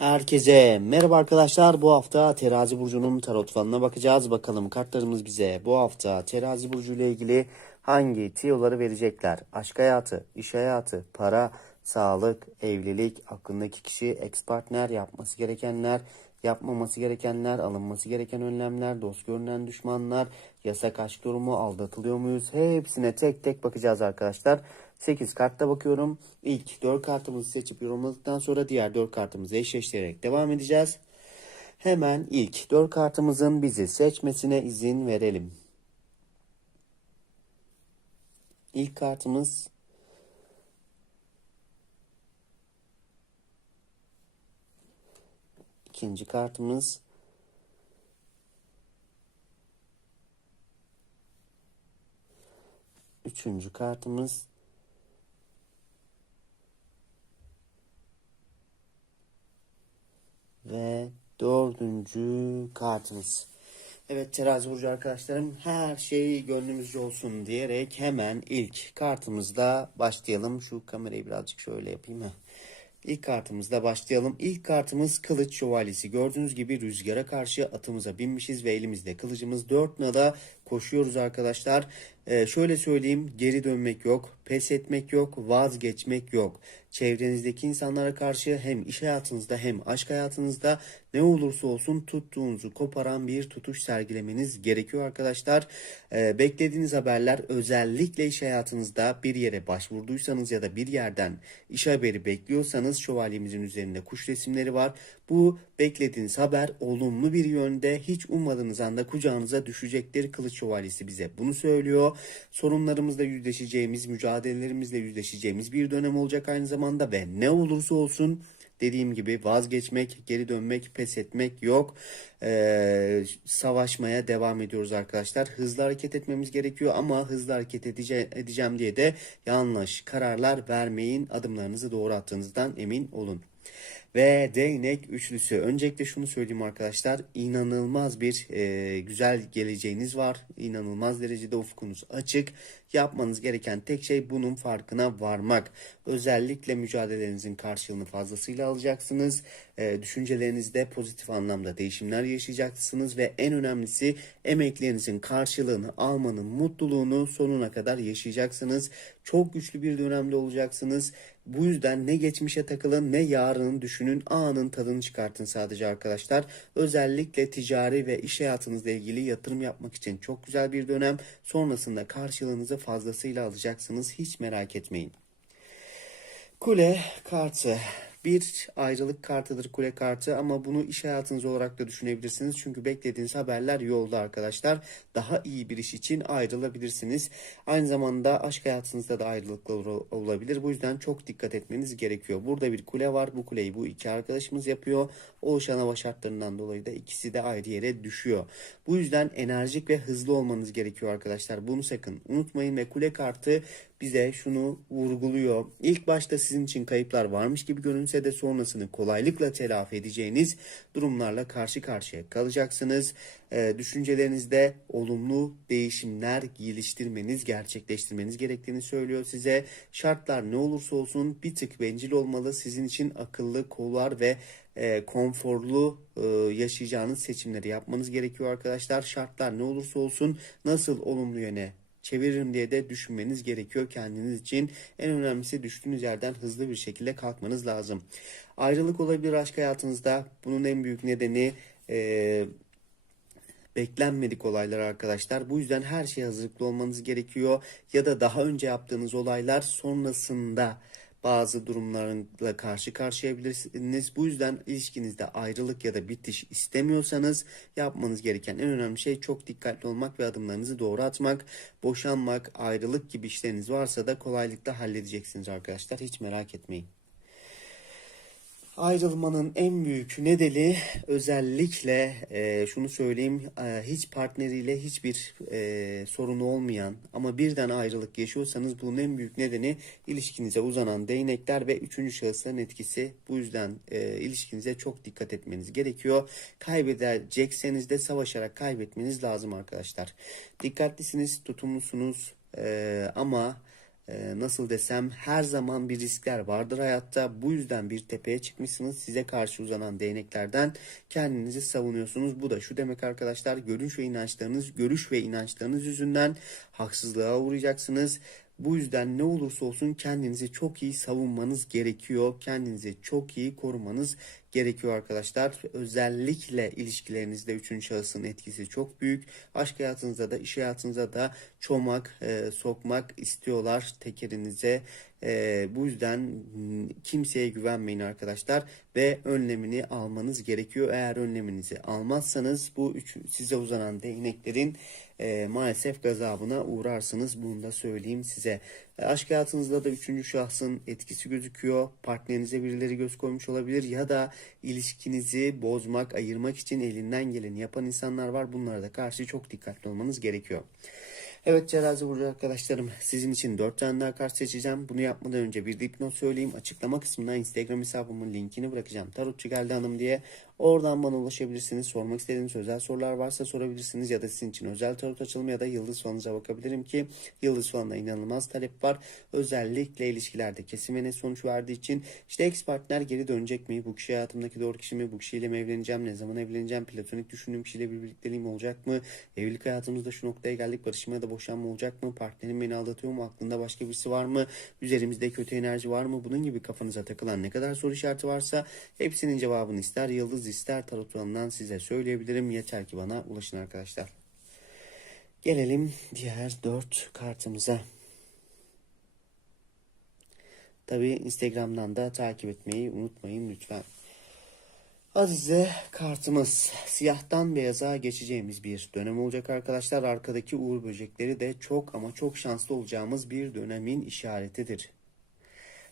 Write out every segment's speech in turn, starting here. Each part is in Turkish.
Herkese merhaba arkadaşlar. Bu hafta Terazi burcunun tarot falına bakacağız. Bakalım kartlarımız bize bu hafta Terazi burcu ile ilgili hangi tiyoları verecekler? Aşk hayatı, iş hayatı, para, sağlık, evlilik, aklındaki kişi, ex partner, yapması gerekenler, yapmaması gerekenler, alınması gereken önlemler, dost görünen düşmanlar, yasak aşk durumu, aldatılıyor muyuz? Hepsine tek tek bakacağız arkadaşlar. 8 kartta bakıyorum. İlk 4 kartımızı seçip yorumladıktan sonra diğer 4 kartımızı eşleştirerek devam edeceğiz. Hemen ilk 4 kartımızın bizi seçmesine izin verelim. İlk kartımız ikinci kartımız üçüncü kartımız ve dördüncü kartımız. Evet terazi burcu arkadaşlarım her şey gönlümüzce olsun diyerek hemen ilk kartımızda başlayalım. Şu kamerayı birazcık şöyle yapayım. Heh. İlk kartımızla başlayalım. İlk kartımız kılıç şövalyesi. Gördüğünüz gibi rüzgara karşı atımıza binmişiz ve elimizde kılıcımız dört nala koşuyoruz arkadaşlar. Ee, şöyle söyleyeyim geri dönmek yok, pes etmek yok, vazgeçmek yok. Çevrenizdeki insanlara karşı hem iş hayatınızda hem aşk hayatınızda ne olursa olsun tuttuğunuzu koparan bir tutuş sergilemeniz gerekiyor arkadaşlar. Ee, beklediğiniz haberler özellikle iş hayatınızda bir yere başvurduysanız ya da bir yerden iş haberi bekliyorsanız şövalyemizin üzerinde kuş resimleri var. Bu beklediğiniz haber olumlu bir yönde hiç ummadığınız anda kucağınıza düşecektir. Kılıç şövalyesi bize bunu söylüyor. Sorunlarımızla yüzleşeceğimiz, mücadelelerimizle yüzleşeceğimiz bir dönem olacak aynı zamanda ve ne olursa olsun dediğim gibi vazgeçmek, geri dönmek, pes etmek yok. Ee, savaşmaya devam ediyoruz arkadaşlar. Hızlı hareket etmemiz gerekiyor ama hızlı hareket edece- edeceğim diye de yanlış kararlar vermeyin. Adımlarınızı doğru attığınızdan emin olun. Ve değnek üçlüsü. Öncelikle şunu söyleyeyim arkadaşlar. İnanılmaz bir e, güzel geleceğiniz var. İnanılmaz derecede ufkunuz açık. Yapmanız gereken tek şey bunun farkına varmak. Özellikle mücadelenizin karşılığını fazlasıyla alacaksınız. E, düşüncelerinizde pozitif anlamda değişimler yaşayacaksınız ve en önemlisi emeklerinizin karşılığını almanın mutluluğunu sonuna kadar yaşayacaksınız. Çok güçlü bir dönemde olacaksınız. Bu yüzden ne geçmişe takılın ne yarının düşünün anın tadını çıkartın sadece arkadaşlar. Özellikle ticari ve iş hayatınızla ilgili yatırım yapmak için çok güzel bir dönem. Sonrasında karşılığınızı fazlasıyla alacaksınız hiç merak etmeyin. Kule kartı. Bir ayrılık kartıdır kule kartı ama bunu iş hayatınız olarak da düşünebilirsiniz. Çünkü beklediğiniz haberler yolda arkadaşlar. Daha iyi bir iş için ayrılabilirsiniz. Aynı zamanda aşk hayatınızda da ayrılıklar ol- olabilir. Bu yüzden çok dikkat etmeniz gerekiyor. Burada bir kule var. Bu kuleyi bu iki arkadaşımız yapıyor. Oluşan hava şartlarından dolayı da ikisi de ayrı yere düşüyor. Bu yüzden enerjik ve hızlı olmanız gerekiyor arkadaşlar. Bunu sakın unutmayın ve kule kartı bize şunu vurguluyor. İlk başta sizin için kayıplar varmış gibi görünse de sonrasını kolaylıkla telafi edeceğiniz durumlarla karşı karşıya kalacaksınız. Ee, düşüncelerinizde olumlu değişimler geliştirmeniz, gerçekleştirmeniz gerektiğini söylüyor size. Şartlar ne olursa olsun bir tık bencil olmalı. Sizin için akıllı, kollar ve e, konforlu e, yaşayacağınız seçimleri yapmanız gerekiyor arkadaşlar. Şartlar ne olursa olsun nasıl olumlu yöne çeviririm diye de düşünmeniz gerekiyor kendiniz için. En önemlisi düştüğünüz yerden hızlı bir şekilde kalkmanız lazım. Ayrılık olabilir aşk hayatınızda. Bunun en büyük nedeni e, beklenmedik olaylar arkadaşlar. Bu yüzden her şeye hazırlıklı olmanız gerekiyor. Ya da daha önce yaptığınız olaylar sonrasında bazı durumlarla karşı karşıyabilirsiniz. Bu yüzden ilişkinizde ayrılık ya da bitiş istemiyorsanız yapmanız gereken en önemli şey çok dikkatli olmak ve adımlarınızı doğru atmak. Boşanmak, ayrılık gibi işleriniz varsa da kolaylıkla halledeceksiniz arkadaşlar. Hiç merak etmeyin. Ayrılmanın en büyük nedeni özellikle e, şunu söyleyeyim e, hiç partneriyle hiçbir e, sorunu olmayan ama birden ayrılık yaşıyorsanız bunun en büyük nedeni ilişkinize uzanan değnekler ve üçüncü şahısların etkisi. Bu yüzden e, ilişkinize çok dikkat etmeniz gerekiyor. Kaybedecekseniz de savaşarak kaybetmeniz lazım arkadaşlar. Dikkatlisiniz, tutumlusunuz e, ama nasıl desem her zaman bir riskler vardır hayatta. Bu yüzden bir tepeye çıkmışsınız. Size karşı uzanan değneklerden kendinizi savunuyorsunuz. Bu da şu demek arkadaşlar görüş ve inançlarınız, görüş ve inançlarınız yüzünden haksızlığa uğrayacaksınız. Bu yüzden ne olursa olsun kendinizi çok iyi savunmanız gerekiyor. Kendinizi çok iyi korumanız gerekiyor arkadaşlar. Özellikle ilişkilerinizde üçüncü şahısın etkisi çok büyük. Aşk hayatınızda da iş hayatınızda da çomak, e, sokmak istiyorlar tekerinize. E, bu yüzden kimseye güvenmeyin arkadaşlar ve önlemini almanız gerekiyor. Eğer önleminizi almazsanız bu üç, size uzanan değneklerin e, maalesef gazabına uğrarsınız. Bunu da söyleyeyim size. E, aşk hayatınızda da üçüncü şahsın etkisi gözüküyor. Partnerinize birileri göz koymuş olabilir ya da ilişkinizi bozmak, ayırmak için elinden geleni yapan insanlar var. Bunlara da karşı çok dikkatli olmanız gerekiyor. Evet Cerazi Burcu arkadaşlarım sizin için 4 tane daha kart seçeceğim. Bunu yapmadan önce bir dipnot söyleyeyim. Açıklama kısmına Instagram hesabımın linkini bırakacağım. Tarotçu geldi hanım diye. Oradan bana ulaşabilirsiniz. Sormak istediğiniz özel sorular varsa sorabilirsiniz. Ya da sizin için özel tarot açılımı ya da yıldız falanıza bakabilirim ki yıldız falanına inanılmaz talep var. Özellikle ilişkilerde kesime ne sonuç verdiği için işte ex partner geri dönecek mi? Bu kişi hayatımdaki doğru kişi mi? Bu kişiyle mi evleneceğim? Ne zaman evleneceğim? Platonik düşündüğüm kişiyle bir birlikteliğim olacak mı? Evlilik hayatımızda şu noktaya geldik. Barışma ya da boşanma olacak mı? Partnerim beni aldatıyor mu? Aklında başka birisi var mı? Üzerimizde kötü enerji var mı? Bunun gibi kafanıza takılan ne kadar soru işareti varsa hepsinin cevabını ister yıldız ister tarot size söyleyebilirim. Yeter ki bana ulaşın arkadaşlar. Gelelim diğer dört kartımıza. Tabi Instagram'dan da takip etmeyi unutmayın lütfen. Azize kartımız siyahtan beyaza geçeceğimiz bir dönem olacak arkadaşlar. Arkadaki uğur böcekleri de çok ama çok şanslı olacağımız bir dönemin işaretidir.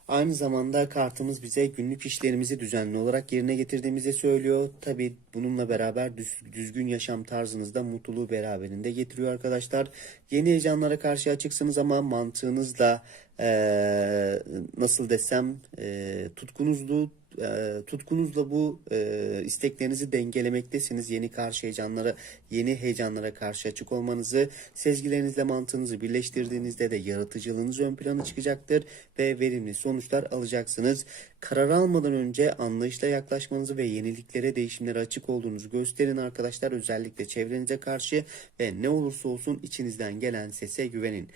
Aynı zamanda kartımız bize günlük işlerimizi düzenli olarak yerine getirdiğimizi söylüyor. Tabi bununla beraber düz- düzgün yaşam tarzınızda mutluluğu beraberinde getiriyor arkadaşlar. Yeni heyecanlara karşı açıksınız ama mantığınızla eee, nasıl desem eee tutkunuzlu e, tutkunuzla bu e, isteklerinizi dengelemektesiniz. Yeni karşı heyecanlara, yeni heyecanlara karşı açık olmanızı, sezgilerinizle mantığınızı birleştirdiğinizde de yaratıcılığınız ön plana çıkacaktır ve verimli sonuçlar alacaksınız. Karar almadan önce anlayışla yaklaşmanızı ve yeniliklere, değişimlere açık olduğunuzu gösterin arkadaşlar. Özellikle çevrenize karşı ve ne olursa olsun içinizden gelen sese güvenin.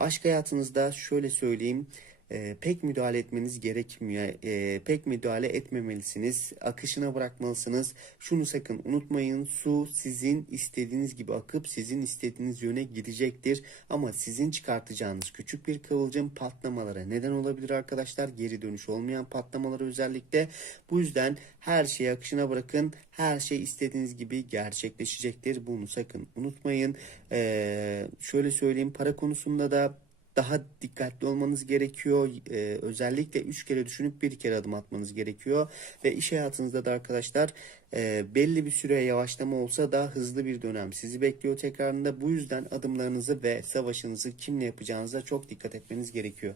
Aşk hayatınızda şöyle söyleyeyim. E, pek müdahale etmeniz gerekmiyor. E, pek müdahale etmemelisiniz. Akışına bırakmalısınız. Şunu sakın unutmayın. Su sizin istediğiniz gibi akıp sizin istediğiniz yöne gidecektir. Ama sizin çıkartacağınız küçük bir kıvılcım patlamalara neden olabilir arkadaşlar. Geri dönüş olmayan patlamalara özellikle. Bu yüzden her şeyi akışına bırakın. Her şey istediğiniz gibi gerçekleşecektir. Bunu sakın unutmayın. E, şöyle söyleyeyim para konusunda da daha dikkatli olmanız gerekiyor. Ee, özellikle üç kere düşünüp bir kere adım atmanız gerekiyor. Ve iş hayatınızda da arkadaşlar e, belli bir süre yavaşlama olsa da hızlı bir dönem sizi bekliyor tekrarında. Bu yüzden adımlarınızı ve savaşınızı kimle yapacağınıza çok dikkat etmeniz gerekiyor.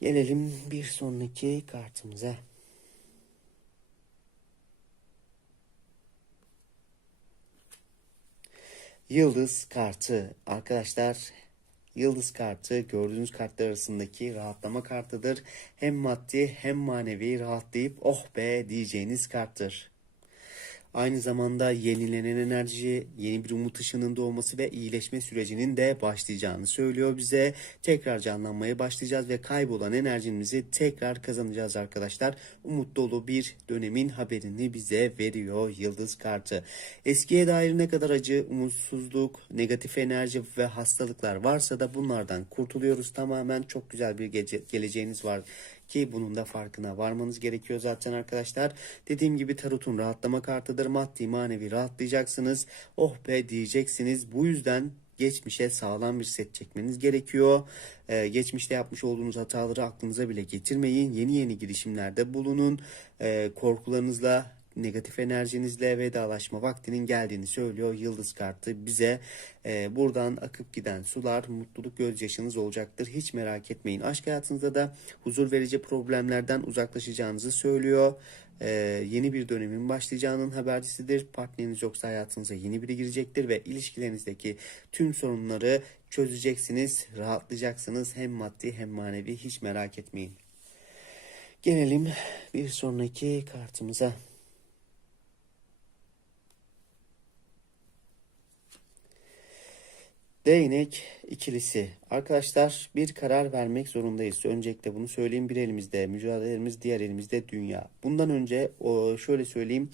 Gelelim bir sonraki kartımıza. Yıldız kartı arkadaşlar Yıldız kartı gördüğünüz kartlar arasındaki rahatlama kartıdır. Hem maddi hem manevi rahatlayıp oh be diyeceğiniz karttır. Aynı zamanda yenilenen enerji, yeni bir umut ışığının doğması ve iyileşme sürecinin de başlayacağını söylüyor bize. Tekrar canlanmaya başlayacağız ve kaybolan enerjimizi tekrar kazanacağız arkadaşlar. Umut dolu bir dönemin haberini bize veriyor Yıldız kartı. Eskiye dair ne kadar acı, umutsuzluk, negatif enerji ve hastalıklar varsa da bunlardan kurtuluyoruz tamamen. Çok güzel bir geleceğiniz var ki bunun da farkına varmanız gerekiyor zaten arkadaşlar. Dediğim gibi tarotun rahatlama kartıdır. Maddi manevi rahatlayacaksınız. Oh be diyeceksiniz. Bu yüzden geçmişe sağlam bir set çekmeniz gerekiyor. Ee, geçmişte yapmış olduğunuz hataları aklınıza bile getirmeyin. Yeni yeni girişimlerde bulunun. Ee, korkularınızla negatif enerjinizle vedalaşma vaktinin geldiğini söylüyor yıldız kartı bize. E, buradan akıp giden sular mutluluk gözyaşınız olacaktır. Hiç merak etmeyin. Aşk hayatınızda da huzur verici problemlerden uzaklaşacağınızı söylüyor. E, yeni bir dönemin başlayacağının habercisidir. Partneriniz yoksa hayatınıza yeni biri girecektir ve ilişkilerinizdeki tüm sorunları çözeceksiniz, rahatlayacaksınız hem maddi hem manevi hiç merak etmeyin. Gelelim bir sonraki kartımıza. Değnek ikilisi. Arkadaşlar bir karar vermek zorundayız. Öncelikle bunu söyleyeyim. Bir elimizde mücadelelerimiz, diğer elimizde dünya. Bundan önce şöyle söyleyeyim.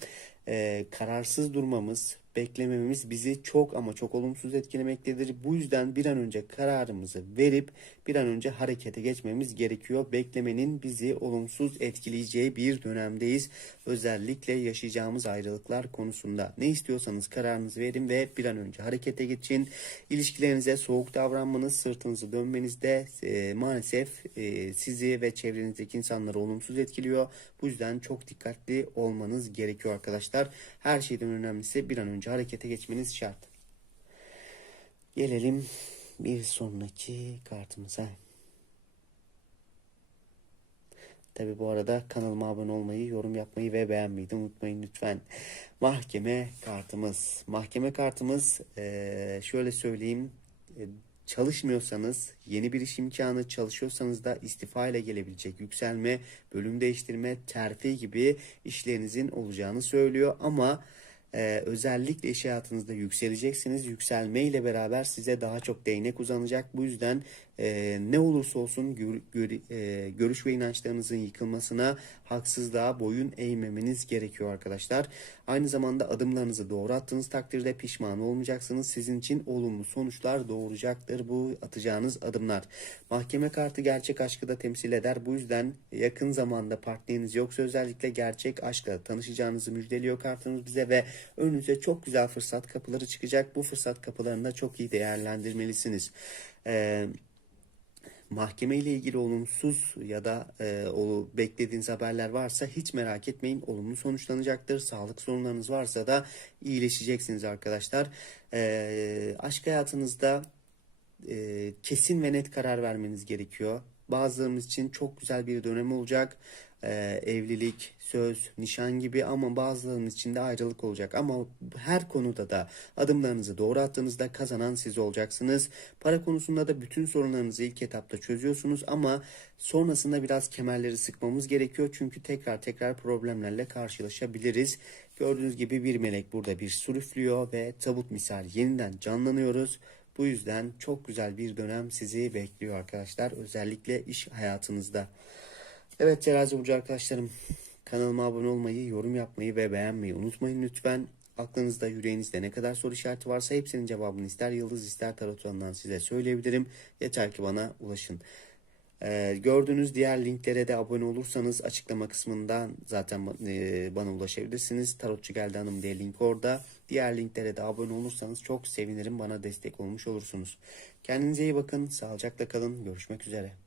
kararsız durmamız, beklemememiz bizi çok ama çok olumsuz etkilemektedir. Bu yüzden bir an önce kararımızı verip bir an önce harekete geçmemiz gerekiyor. Beklemenin bizi olumsuz etkileyeceği bir dönemdeyiz. Özellikle yaşayacağımız ayrılıklar konusunda. Ne istiyorsanız kararınızı verin ve bir an önce harekete geçin. İlişkilerinize soğuk davranmanız, sırtınızı dönmenizde e, maalesef e, sizi ve çevrenizdeki insanları olumsuz etkiliyor. Bu yüzden çok dikkatli olmanız gerekiyor arkadaşlar. Her şeyden önemlisi bir an önce harekete geçmeniz şart. Gelelim bir sonraki kartımıza. Tabi bu arada kanalıma abone olmayı, yorum yapmayı ve beğenmeyi de unutmayın lütfen. Mahkeme kartımız. Mahkeme kartımız eee, şöyle söyleyeyim. e, Çalışmıyorsanız yeni bir iş imkanı, çalışıyorsanız da istifa ile gelebilecek yükselme, bölüm değiştirme, terfi gibi işlerinizin olacağını söylüyor. Ama ee, özellikle iş hayatınızda yükseleceksiniz. Yükselme ile beraber size daha çok değnek uzanacak. Bu yüzden e, ne olursa olsun gör- gör- e, görüş ve inançlarınızın yıkılmasına, haksızlığa boyun eğmemeniz gerekiyor arkadaşlar. Aynı zamanda adımlarınızı doğru attığınız takdirde pişman olmayacaksınız. Sizin için olumlu sonuçlar doğuracaktır bu atacağınız adımlar. Mahkeme kartı gerçek aşkı da temsil eder. Bu yüzden yakın zamanda partneriniz yoksa özellikle gerçek aşkla tanışacağınızı müjdeliyor kartınız bize ve önünüze çok güzel fırsat kapıları çıkacak. Bu fırsat kapılarını da çok iyi değerlendirmelisiniz. Ee, mahkeme ile ilgili olumsuz ya da e, o beklediğiniz haberler varsa hiç merak etmeyin olumlu sonuçlanacaktır. Sağlık sorunlarınız varsa da iyileşeceksiniz arkadaşlar. Ee, aşk hayatınızda e, kesin ve net karar vermeniz gerekiyor. Bazılarımız için çok güzel bir dönem olacak. Ee, evlilik, söz, nişan gibi ama bazılarımız için de ayrılık olacak. Ama her konuda da adımlarınızı doğru attığınızda kazanan siz olacaksınız. Para konusunda da bütün sorunlarınızı ilk etapta çözüyorsunuz ama sonrasında biraz kemerleri sıkmamız gerekiyor. Çünkü tekrar tekrar problemlerle karşılaşabiliriz. Gördüğünüz gibi bir melek burada bir su üflüyor ve tabut misali yeniden canlanıyoruz. Bu yüzden çok güzel bir dönem sizi bekliyor arkadaşlar. Özellikle iş hayatınızda. Evet terazi burcu arkadaşlarım. Kanalıma abone olmayı, yorum yapmayı ve beğenmeyi unutmayın lütfen. Aklınızda, yüreğinizde ne kadar soru işareti varsa hepsinin cevabını ister yıldız ister tarot size söyleyebilirim. Yeter ki bana ulaşın. Ee, gördüğünüz diğer linklere de abone olursanız açıklama kısmından zaten e, bana ulaşabilirsiniz. Tarotçu Geldi Hanım diye link orada. Diğer linklere de abone olursanız çok sevinirim. Bana destek olmuş olursunuz. Kendinize iyi bakın. Sağlıcakla kalın. Görüşmek üzere.